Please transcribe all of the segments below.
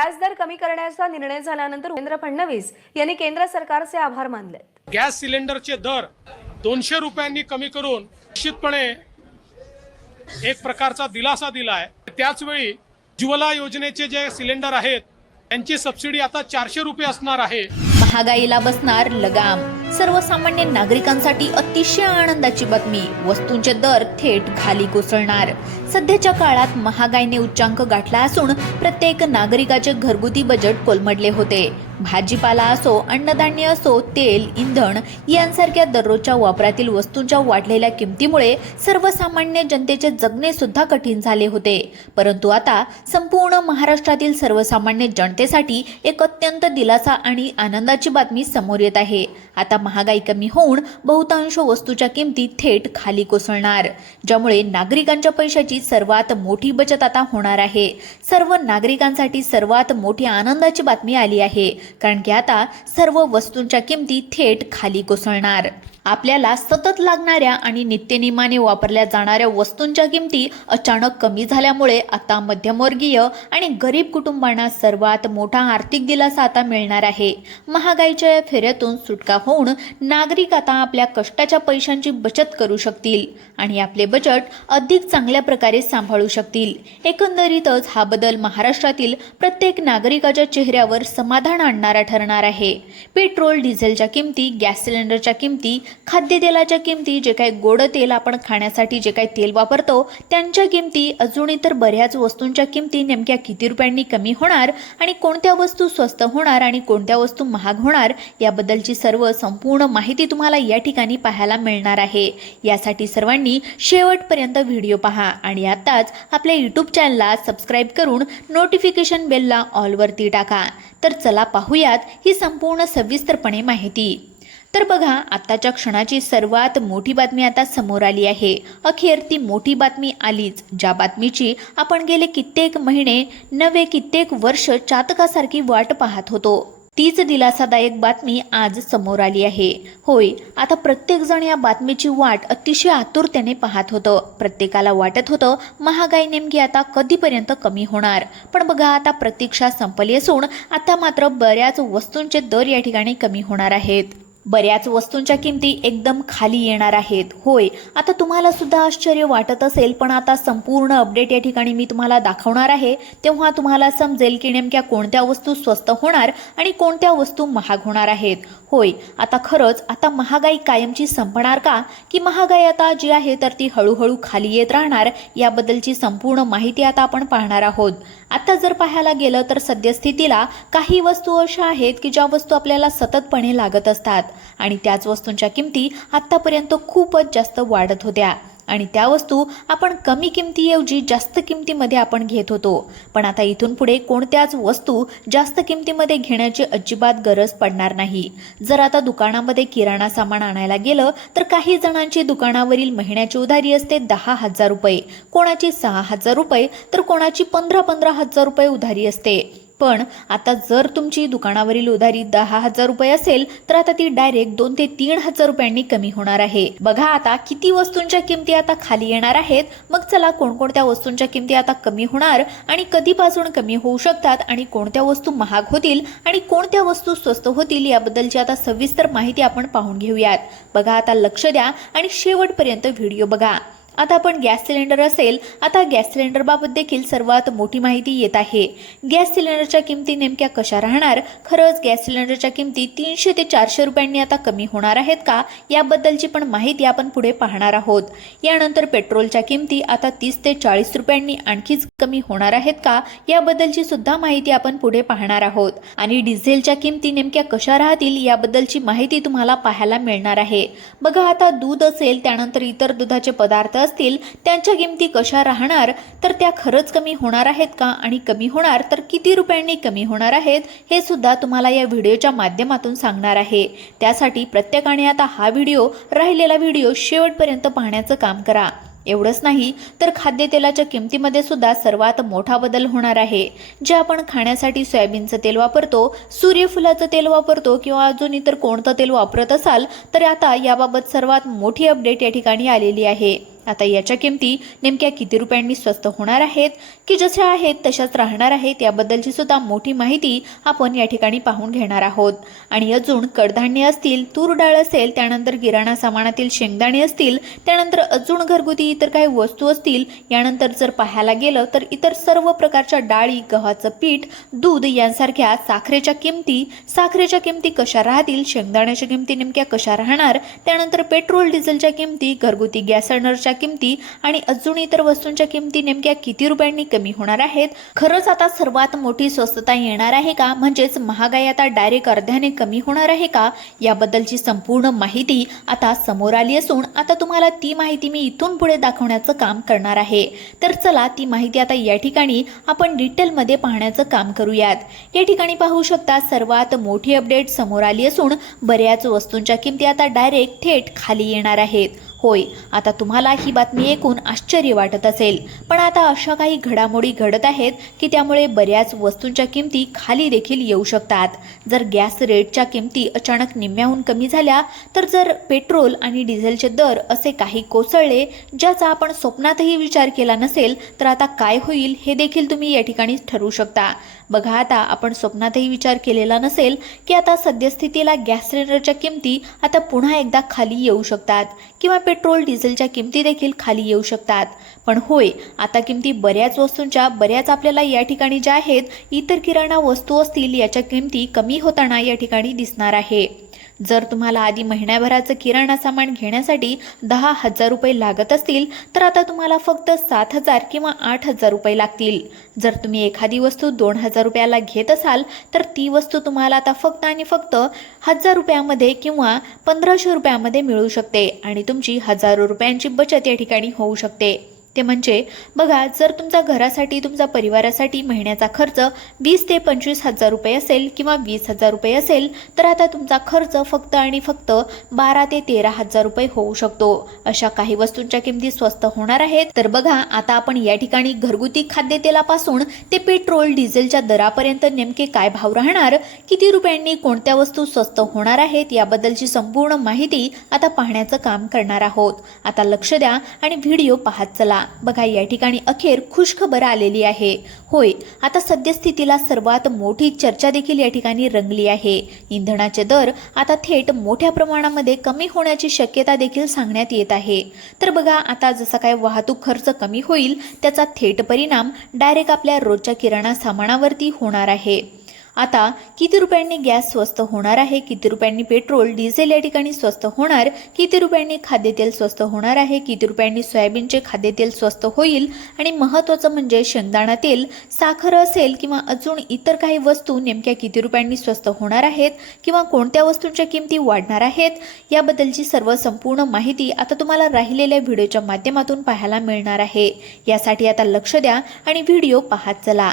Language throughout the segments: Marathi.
व्याजदर कमी करण्याचा निर्णय झाल्यानंतर देवेंद्र फडणवीस यांनी केंद्र सरकारचे आभार मानले। गॅस सिलेंडरचे दर 200 रुपयांनी कमी करून निश्चितपणे एक प्रकारचा दिलासा दिला आहे। त्याच वेळी उज्ज्वला योजनेचे जे सिलेंडर आहेत त्यांची सबसिडी आता 400 रुपये असणार आहे। महागाईला बसणार लगाम। सर्वसामान्य नागरिकांसाठी अतिशय आनंदाची बातमी, वस्तूंचे दर थेट खाली कोसळणार। सध्याच्या काळात महागाईने उच्चांक गाठला असून प्रत्येक नागरिकाचे घरगुती बजेट कोलमडले होते। भाजीपाला असो, अन्नधान्य असो, तेल, इंधन यांसारख्या दररोजच्या वापरातील वस्तूंच्या वाढलेल्या किमतीमुळे सर्वसामान्य जनतेचे जगणे सुद्धा कठीण झाले होते। परंतु आता संपूर्ण महाराष्ट्रातील सर्वसामान्य जनतेसाठी एक अत्यंत दिलासा आणि आनंदाची बातमी समोर येत आहे। आता महागाई कमी होऊन बहुतांश वस्तूच्या किमती थेट खाली कोसळणार, ज्यामुळे नागरिकांच्या पैशाची सर्वात मोठी बचत आता होणार आहे। सर्व नागरिकांसाठी सर्वात मोठी आनंदाची बातमी आली आहे, कारण की आता सर्व वस्तूंच्या किमती थेट खाली कोसळणार। आपल्याला सतत लागणाऱ्या आणि नित्यनेमाने वापरल्या जाणाऱ्या वस्तूंच्या किमती अचानक कमी झाल्यामुळे आता मध्यमवर्गीय आणि गरीब कुटुंबांना सर्वात मोठा आर्थिक दिलासा आता मिळणार आहे। महागाईच्या या फेऱ्यातून सुटका होऊन नागरिक आता आपल्या कष्टाच्या पैशांची बचत करू शकतील आणि आपले बजेट अधिक चांगल्या प्रकारे सांभाळू शकतील। एकंदरीतच हा बदल महाराष्ट्रातील प्रत्येक नागरिकाच्या चेहऱ्यावर समाधान आणणारा ठरणार आहे। पेट्रोल, डिझेलच्या किमती, गॅस सिलेंडरच्या किमती, खाद्यतेलाच्या किमती, जे काही गोड तेल आपण खाण्यासाठी जे काही तेल वापरतो त्यांच्या किमती, अजून इतर बऱ्याच वस्तूंच्या किमती नेमक्या किती रुपयांनी कमी होणार आणि कोणत्या वस्तू स्वस्त होणार आणि कोणत्या वस्तू महाग होणार याबद्दलची सर्व संपूर्ण माहिती तुम्हाला या ठिकाणी पाहायला मिळणार आहे। यासाठी सर्वांनी शेवटपर्यंत व्हिडिओ पहा आणि आताच आपल्या YouTube चॅनलला सबस्क्राइब करून नोटिफिकेशन बेलला ऑल वरती टाका। तर चला पाहूयात ही संपूर्ण सविस्तरपणे माहिती। तर बघा, आताच्या क्षणाची सर्वात मोठी बातमी आता समोर आली आहे। अखेर ती मोठी बातमी आलीच, ज्या बातमीची आपण गेले कित्येक महिने नव्हे कित्येक वर्ष चातकासारखी वाट पाहत होतो। तीच दिलासादायक बातमी आज समोर आली आहे। होय, आता प्रत्येक जण या बातमीची वाट अतिशय आतुरतेने पाहत होतं। प्रत्येकाला वाटत होतं महागाई नेमकी आता कधीपर्यंत कमी होणार। पण बघा, आता प्रतीक्षा संपली असून आता मात्र बऱ्याच वस्तूंचे दर या ठिकाणी कमी होणार आहेत। बऱ्याच वस्तूंच्या किमती एकदम खाली येणार आहेत। होय, आता तुम्हाला सुद्धा आश्चर्य वाटत असेल, पण आता संपूर्ण अपडेट या ठिकाणी मी तुम्हाला दाखवणार आहे, तेव्हा तुम्हाला समजेल की नेमक्या कोणत्या वस्तू स्वस्त होणार आणि कोणत्या वस्तू महाग होणार आहेत। होय, आता खरंच आता महागाई कायमची संपणार का, की महागाई आता जी आहे तर ती हळूहळू खाली येत राहणार, याबद्दलची संपूर्ण माहिती आता आपण पाहणार आहोत। आता जर पाहायला गेलं तर सद्यस्थितीला काही वस्तू अशा आहेत की ज्या वस्तू आपल्याला सततपणे लागत असतात आणि त्याच वस्तूंच्या किमती आतापर्यंत खूपच जास्त वाढत होत्या आणि त्या वस्तू आपण कमी किमतीऐवजी जास्त किमतीमध्ये आपण घेत होतो। पण आता इथून पुढे कोणत्याच वस्तू जास्त किमतीमध्ये घेण्याची अजिबात गरज पडणार नाही। जर आता दुकानामध्ये किराणा सामान आणायला गेलं तर काही जणांची दुकानावरील महिन्याची उधारी असते 10,000 रुपये, कोणाची 6,000 रुपये तर कोणाची 15,000 रुपये उधारी असते। पण आता जर तुमची दुकानावरील उधारी 10,000 रुपये असेल तर आता ती डायरेक्ट 2 ते 3,000 रुपयांनी कमी होणार आहे। बघा, आता किती वस्तूंच्या किमती आता खाली येणार आहेत। मग चला, कोणकोणत्या वस्तूंच्या किमती आता कमी होणार आणि कधीपासून कमी होऊ शकतात आणि कोणत्या वस्तू महाग होतील आणि कोणत्या वस्तू स्वस्त होतील याबद्दलची आता सविस्तर माहिती आपण पाहून घेऊयात। बघा, आता लक्ष द्या आणि शेवटपर्यंत व्हिडिओ बघा। आता आपण गॅस सिलेंडर असेल, आता गॅस सिलेंडरबाबत देखील सर्वात मोठी माहिती येत आहे। गॅस सिलेंडरच्या किमती नेमक्या कशा राहणार, खरंच गॅस सिलेंडरच्या किमती 300 ते 400 रुपयांनी आता कमी होणार आहेत का, याबद्दलची पण माहिती आपण पुढे पाहणार आहोत। यानंतर पेट्रोलच्या किमती आता 30 ते 40 रुपयांनी आणखीच कमी होणार आहेत का, याबद्दलची सुद्धा माहिती आपण पुढे पाहणार आहोत। आणि डिझेलच्या किमती नेमक्या कशा राहतील याबद्दलची माहिती तुम्हाला पाहायला मिळणार आहे। बघा, आता दूध असेल, त्यानंतर इतर दुधाचे पदार्थ असतील, त्यांच्या किमती कशा राहणार, तर त्या खरंच कमी होणार आहेत का आणि कमी होणार तर किती रुपयांनी कमी होणार आहेत, हे सुद्धा तुम्हाला या व्हिडिओच्या माध्यमातून सांगणार आहे। त्यासाठी प्रत्येकाने आता हा व्हिडिओ, राहिलेला व्हिडिओ शेवटपर्यंत पाहण्याचं काम करा। एवढंच नाही तर खाद्यतेलाच्या किमतीमध्ये सुद्धा सर्वात मोठा बदल होणार आहे। जे आपण खाण्यासाठी सोयाबीनचं तेल वापरतो, सूर्यफुलाचं तेल वापरतो किंवा अजून इतर कोणतं तेल वापरत असाल तर आता याबाबत सर्वात मोठी अपडेट या ठिकाणी आलेली आहे। आता याच्या किमती नेमक्या किती रुपयांनी स्वस्त होणार आहेत की जशा आहेत तशाच राहणार आहेत याबद्दलची सुद्धा मोठी माहिती आपण या ठिकाणी पाहून घेणार आहोत. आणि अजून कडधान्य असतील, तूर डाळ असेल, त्यानंतर किराणा सामानातील शेंगदाणे असतील, त्यानंतर अजून घरगुती इतर काही वस्तू असतील, यानंतर जर पाहायला गेलं तर इतर सर्व प्रकारच्या डाळी, गव्हाचं पीठ, दूध यांसारख्या साखरेच्या किमती कशा राहतील, शेंगदाण्याच्या किमती नेमक्या कशा राहणार, त्यानंतर पेट्रोल डिझेलच्या किमती, घरगुती गॅस सिलेंडरच्या किमती आणि अजून इतर वस्तूंच्या किमती नेमक्या किती रुपयांनी कमी होणार आहेत. खरंच आता सर्वात मोठी स्वस्तता येणार आहे का, म्हणजेच महागाई आता डायरेक्ट अर्ध्याने कमी होणार आहे का, याबद्दलची संपूर्ण माहिती आता समोर आली असून आता तुम्हाला ती माहिती मी इथून पुढे दाखवण्याचं काम करणार आहे. तर चला ती माहिती आता या ठिकाणी आपण डिटेलमध्ये पाहण्याचं काम करूयात. या ठिकाणी पाहू शकता सर्वात मोठी अपडेट समोर आली असून बऱ्याच वस्तूंच्या किमती आता डायरेक्ट थेट खाली येणार आहेत. होय, आता तुम्हाला ही बातमी ऐकून आश्चर्य वाटत असेल, पण आता अशा काही घडामोडी घडत आहेत की त्यामुळे बऱ्याच वस्तूंच्या किमती खाली देखील येऊ शकतात. जर गॅस रेटच्या किमती अचानक निम्म्याहून कमी झाल्या, तर जर पेट्रोल आणि डिझेलचे दर असे काही कोसळले ज्याचा आपण स्वप्नातही विचार केला नसेल, तर आता काय होईल हे देखील तुम्ही या ठिकाणी ठरवू शकता. बघा, आता आपण स्वप्नातही विचार केलेला नसेल की आता सद्यस्थितीला गॅस सिलेंडरच्या किमती आता पुन्हा एकदा खाली येऊ शकतात किंवा पेट्रोल डिझेलच्या किमती देखील खाली येऊ शकतात. पण होय, आता किमती बऱ्याच वस्तूंच्या आपल्याला या ठिकाणी ज्या आहेत इतर किराणा वस्तू असतील याच्या किमती कमी होताना या ठिकाणी दिसणार आहे. जर तुम्हाला आधी महिन्याभराचं किराणा सामान घेण्यासाठी 10,000 रुपये लागत असतील, तर आता तुम्हाला फक्त 7,000 किंवा 8,000 रुपये लागतील. जर तुम्ही एखादी वस्तू 2,000 रुपयाला घेत असाल, तर ती वस्तू तुम्हाला आता फक्त आणि फक्त 1,000 रुपयामध्ये किंवा 1,500 रुपयामध्ये मिळू शकते आणि तुमची हजारो रुपयांची बचत या ठिकाणी होऊ शकते. ते म्हणजे बघा, जर तुमचा घरासाठी, तुमचा परिवारासाठी महिन्याचा खर्च 20 ते 25,000 रुपये असेल किंवा 20,000 रुपये असेल, तर आता तुमचा खर्च फक्त आणि फक्त 12 ते 13,000 रुपये होऊ शकतो. अशा काही वस्तूंच्या किमती स्वस्त होणार आहेत. तर बघा, आता आपण या ठिकाणी घरगुती खाद्यतेलापासून ते पेट्रोल डिझेलच्या दरापर्यंत नेमके काय भाव राहणार, किती रुपयांनी कोणत्या वस्तू स्वस्त होणार आहेत याबद्दलची संपूर्ण माहिती आता पाहण्याचं काम करणार आहोत. आता लक्ष द्या आणि व्हिडिओ पाहत चला. बघा, या ठिकाणी अखेर खुशखबर आलेली आहे. होय, आता सद्यस्थितीला सर्वात मोठी चर्चा देखील या ठिकाणी रंगली आहे. इंधनाचे दर आता थेट मोठ्या प्रमाणामध्ये कमी होण्याची शक्यता देखील सांगण्यात येत आहे. तर बघा, आता जसा काय वाहतूक खर्च कमी होईल त्याचा थेट परिणाम डायरेक्ट आपल्या रोजच्या किराणा सामानावरती होणार आहे. आता किती रुपयांनी गॅस स्वस्त होणार आहे, किती रुपयांनी पेट्रोल डिझेल या ठिकाणी स्वस्त होणार, किती रुपयांनी खाद्यतेल स्वस्त होणार आहे, किती रुपयांनी सोयाबीनचे खाद्यतेल स्वस्त होईल आणि महत्त्वाचं म्हणजे शेंगदाणा तेल, साखर असेल किंवा अजून इतर काही वस्तू नेमक्या किती रुपयांनी स्वस्त होणार आहेत किंवा कोणत्या वस्तूंच्या किमती वाढणार आहेत याबद्दलची सर्व संपूर्ण माहिती आता तुम्हाला राहिलेल्या व्हिडिओच्या माध्यमातून पाहायला मिळणार आहे. यासाठी आता लक्ष द्या आणि व्हिडिओ पाहत चला.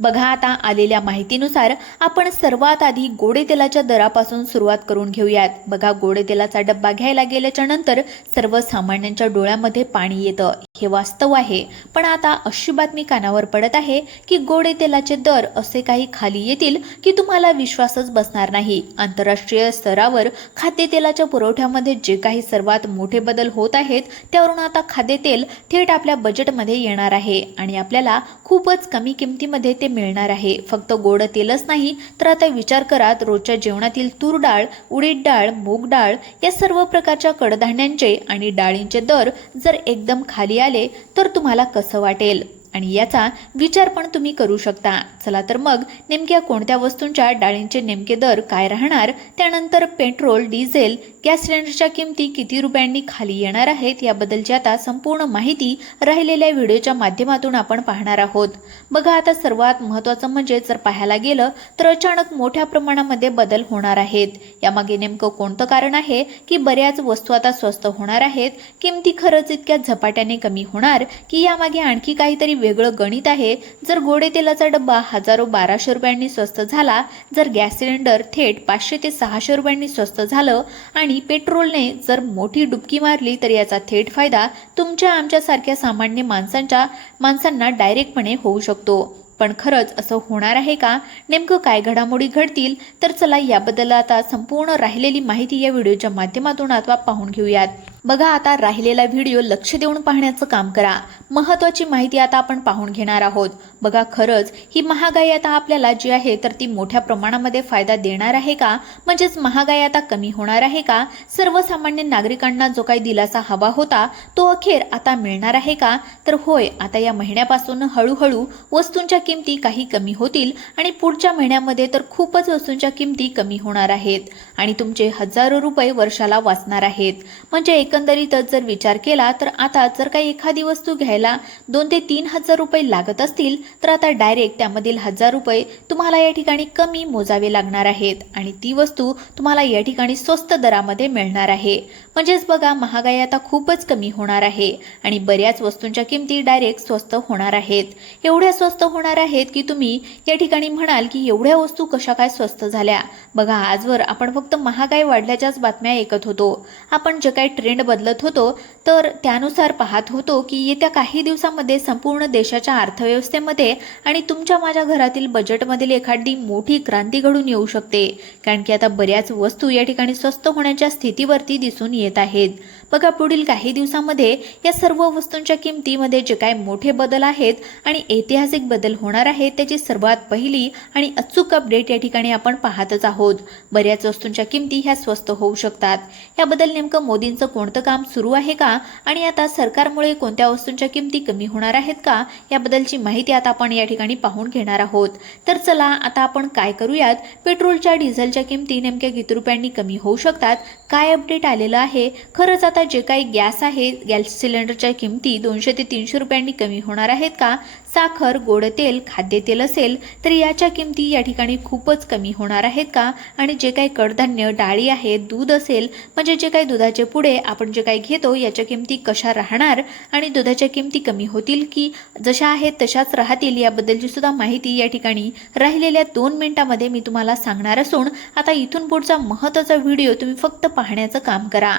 बघा, आता आलेल्या माहितीनुसार आपण सर्वात आधी गोडे तेलाच्या दरापासून सुरुवात करून घेऊयात. बघा, गोडे तेलाचा डब्बा घ्यायला गेल्याच्या नंतर सर्वसामान्यांच्या डोळ्यामध्ये पाणी येतं, हे वास्तव आहे. पण आता अशी बातमी कानावर पडत आहे की गोडे तेलाचे दर असे काही खाली येतील की तुम्हाला विश्वासच बसणार नाही. आंतरराष्ट्रीय स्तरावर खाद्यतेलाच्या पुरवठ्यामध्ये जे काही सर्वात मोठे बदल होत आहेत त्यावरून आता खाद्यतेल थेट आपल्या बजेटमध्ये येणार आहे आणि आपल्याला खूपच कमी किमतीमध्ये ते मिळणार आहे. फक्त गोड तेलच नाही, तर आता विचार करा, रोजच्या जेवणातील तूर डाळ, उडीद डाळ, मूग डाळ या सर्व प्रकारच्या कडधान्यांचे आणि डाळींचे दर जर एकदम खाली आले तर तुम्हाला कसं वाटेल आणि याचा विचार पण तुम्ही करू शकता. चला तर मग नेमक्या कोणत्या वस्तूंच्या डाळींचे नेमके दर काय राहणार, त्यानंतर पेट्रोल डिझेल गॅस सिलेंडरच्या किमती किती रुपयांनी खाली येणार आहेत याबद्दलची आता संपूर्ण माहिती राहिलेल्या व्हिडिओच्या माध्यमातून आपण पाहणार आहोत. बघा, आता सर्वात महत्त्वाचं म्हणजे जर पाहायला गेलं तर अचानक मोठ्या प्रमाणामध्ये बदल होणार आहेत. यामागे नेमकं कोणतं कारण आहे की बऱ्याच वस्तू आता स्वस्त होणार आहेत, किमती खरंच इतक्या झपाट्याने कमी होणार की यामागे आणखी काहीतरी वेगळं गणित आहे. जर गोडे तेलाचा डब्बा 1,000-1,200 रुपयांनी स्वस्त झाला, जर गॅस सिलेंडर थेट 500 ते 600 रुपयांनी स्वस्त झालं आणि पेट्रोलने जर मोठी डुबकी मारली, तर याचा थेट फायदा तुमच्या आमच्यासारख्या सामान्य माणसांना डायरेक्टपणे होऊ शकतो. पण खरंच असं होणार आहे का, नेमकं काय घडामोडी घडतील, तर चला याबद्दल आता संपूर्ण राहिलेली माहिती या व्हिडिओच्या माध्यमातून आता पाहून घेऊयात. बघा आता राहिलेला व्हिडिओ लक्ष देऊन पाहण्याचं काम करा. महत्त्वाची माहिती आता आपण पाहून घेणार आहोत. बघा खरंच ही महागाई आता आपल्याला जी आहे तर ती मोठ्या प्रमाणामध्ये फायदा देणार आहे का? म्हणजेच महागाई आता कमी होणार आहे का? सर्वसामान्य नागरिकांना जो काही दिलासा हवा होता तो अखेर आता मिळणार आहे का? तर होय, आता या महिन्यापासून हळूहळू वस्तूंच्या किमती काही कमी होतील आणि पुढच्या महिन्यामध्ये तर खूपच वस्तूंच्या किमती कमी होणार आहेत आणि तुमचे हजारो रुपये वर्षाला वाचणार आहेत. म्हणजे एकंदरीतच जर विचार केला तर आता जर काही एखादी वस्तू घ्यायला 2 ते 3 हजार रुपये लागत असतील तर आता डायरेक्ट त्यामधील 1000 रुपये तुम्हाला या ठिकाणी कमी मोजावे लागणार आहेत आणि ती वस्तू तुम्हाला या ठिकाणी स्वस्त दरामध्ये मिळणार आहे. म्हणजेच बघा महागाई आता खूपच कमी होणार आहे आणि बऱ्याच वस्तूंच्या किमती डायरेक्ट स्वस्त होणार आहेत. एवढ्या स्वस्त होणार आहेत की तुम्ही या ठिकाणी म्हणाल की एवढ्या वस्तू कशा काय स्वस्त झाल्या. बघा आजवर आपण फक्त महागाई वाढल्याच्याच बातम्या ऐकत होतो. आपण जे काही ट्रेंड बदलत होतो तर त्यानुसार पाहत होतो की येत्या काही दिवसांमध्ये संपूर्ण देशाच्या अर्थव्यवस्थेमध्ये आणि तुमच्या माझ्या घरातील बजेटमधील एखादी मोठी क्रांती घडून येऊ शकते. कारण की आता बऱ्याच वस्तू या ठिकाणी स्वस्त होण्याच्या स्थितीवरती दिसून येत आहेत. बघा पुढील काही दिवसांमध्ये या सर्व वस्तूंच्या किमतीमध्ये जे काही मोठे बदल आहेत आणि ऐतिहासिक बदल होणार आहेत त्याची सर्वात पहिली आणि अचूक अपडेट या ठिकाणी आपण पाहतच आहोत. बऱ्याच वस्तूंच्या किमती ह्या स्वस्त होऊ शकतात. याबद्दल नेमकं मोदींचं कोणतं काम सुरू आहे का आणि आता सरकारमुळे कोणत्या वस्तूंच्या किमती कमी होणार आहेत का याबद्दलची माहिती आता आपण या ठिकाणी पाहून घेणार आहोत. तर चला आता आपण काय करूयात, पेट्रोलच्या डिझेलच्या किमती नेमक्या किती रुपयांनी कमी होऊ शकतात, काय अपडेट आलेलं आहे. खरंच आता जे काही गॅस आहे, गॅस सिलेंडरच्या किमती 200 ते 300 रुपयांनी कमी होणार आहेत का? साखर, गोड तेल, खाद्यतेल असेल तर याच्या किमती या ठिकाणी खूपच कमी होणार आहेत का? आणि जे काही कडधान्य, डाळी आहेत, दूध असेल म्हणजे जे काही दुधाचे पुढे आपण जे काही घेतो याच्या किमती कशा राहणार आणि दुधाच्या किमती कमी होतील की जशा आहेत तशाच राहतील याबद्दलची सुद्धा माहिती या ठिकाणी राहिलेल्या 2 मिनिटांमध्ये मी तुम्हाला सांगणार असून आता इथून पुढचा महत्त्वाचा व्हिडिओ तुम्ही फक्त पाहण्याचं काम करा.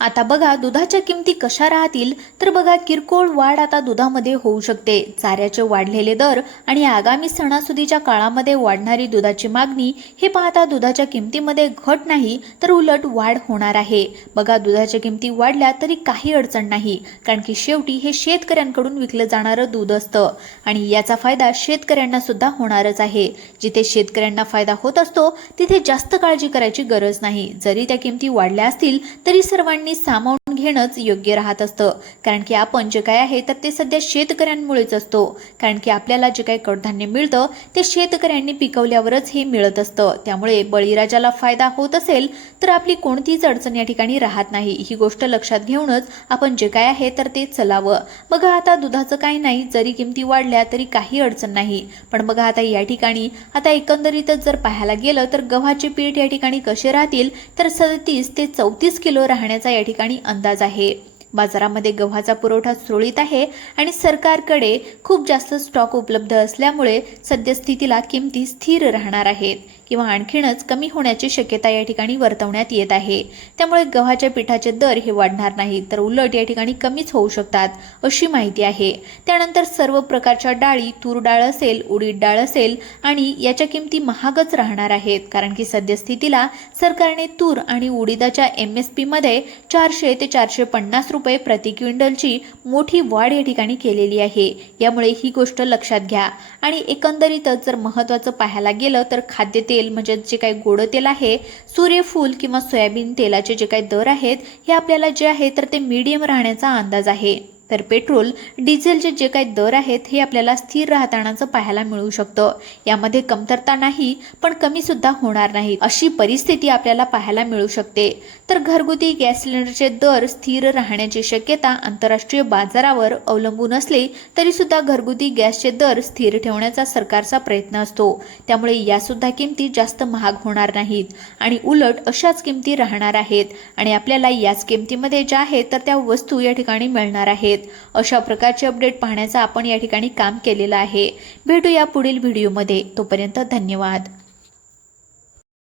आता बघा दुधाच्या किमती कशा राहतील तर बघा किरकोळ वाढ आता दुधामध्ये होऊ शकते. चाऱ्याचे वाढलेले दर आणि आगामी सणासुदीच्या काळामध्ये वाढणारी दुधाची मागणी हे पाहता दुधाच्या किमतीमध्ये घट नाही तर उलट वाढ होणार आहे. बघा दुधाच्या किमती वाढल्या तरी काही अडचण नाही, कारण की शेवटी हे शेतकऱ्यांकडून विकलं जाणारं दूध असतं आणि याचा फायदा शेतकऱ्यांना सुद्धा होणारच आहे. जिथे शेतकऱ्यांना फायदा होत असतो तिथे जास्त काळजी करायची गरज नाही. जरी त्या किमती वाढल्या असतील तरी सर्वांनी सामावून घेणंच योग्य राहत असतं, कारण की आपण जे काय आहे तर ते सध्या शेतकऱ्यांमुळेच असतो. कारण की आपल्याला जे काही कडधान्य मिळतं ते शेतकऱ्यांनी पिकवल्यावरच हे मिळत असतं. त्यामुळे बळीराजाला फायदा होत असेल तर आपली कोणतीच अडचण या ठिकाणी राहत नाही. ही गोष्ट लक्षात घेऊनच आपण जे काय आहे तर ते चलावं. बघा आता दुधाचं काही नाही, जरी किमती वाढल्या तरी काही अडचण नाही. पण बघा आता या ठिकाणी आता एकंदरीतच जर पाहायला गेलं तर गव्हाचे पीठ या ठिकाणी कसे राहतील तर 37 ते 34 किलो राहण्याचा या ठिकाणी अंदाज आहे. बाजारामध्ये गव्हाचा पुरवठा सुरळीत आहे आणि सरकारकडे खूप जास्त स्टॉक उपलब्ध असल्यामुळे सद्यस्थितीला किमती स्थिर राहणार आहेत किंवा आणखीनच कमी होण्याची शक्यता या ठिकाणी वर्तवण्यात येत आहे. त्यामुळे गव्हाच्या पिठाचे दर हे वाढणार नाहीत तर उलट या ठिकाणी कमीच होऊ शकतात अशी माहिती आहे. त्यानंतर सर्व प्रकारच्या डाळी, तूर डाळ असेल, उडीद डाळ असेल आणि याच्या किमती महागच राहणार आहेत, कारण की सद्यस्थितीला सरकारने तूर आणि उडीदाच्या MSP मध्ये 400 ते 450 रुपये प्रति क्विंटलची मोठी वाढ या ठिकाणी केलेली आहे. यामुळे ही गोष्ट लक्षात घ्या. आणि एकंदरीतच जर महत्त्वाचं पाहायला गेलं तर खाद्यतेल म्हणजे जे काही गोड तेल आहे, सूर्यफूल किंवा सोयाबीन तेलाचे जे काही दर आहेत हे आपल्याला जे आहे तर ते मीडियम राहण्याचा अंदाज आहे. तर पेट्रोल, डिझेलचे जे काही दर आहेत हे आपल्याला स्थिर राहतानाचं पाहायला मिळू शकतं. यामध्ये कमतरता नाही पण कमी सुद्धा होणार नाही अशी परिस्थिती आपल्याला पाहायला मिळू शकते. तर घरगुती गॅस सिलेंडरचे दर स्थिर राहण्याची शक्यता आंतरराष्ट्रीय बाजारावर अवलंबून असले तरी सुद्धा घरगुती गॅसचे दर स्थिर ठेवण्याचा सरकारचा प्रयत्न असतो. त्यामुळे या सुद्धा किमती जास्त महाग होणार नाहीत आणि उलट अशाच किमती राहणार आहेत आणि आपल्याला याच किमतीमध्ये ज्या आहेत तर त्या वस्तू या ठिकाणी मिळणार आहेत. अशा प्रकारचे अपडेट पाहण्याचा आपण या ठिकाणी काम केलेलं आहे. भेटूया पुढील व्हिडिओमध्ये. तोपर्यंत धन्यवाद.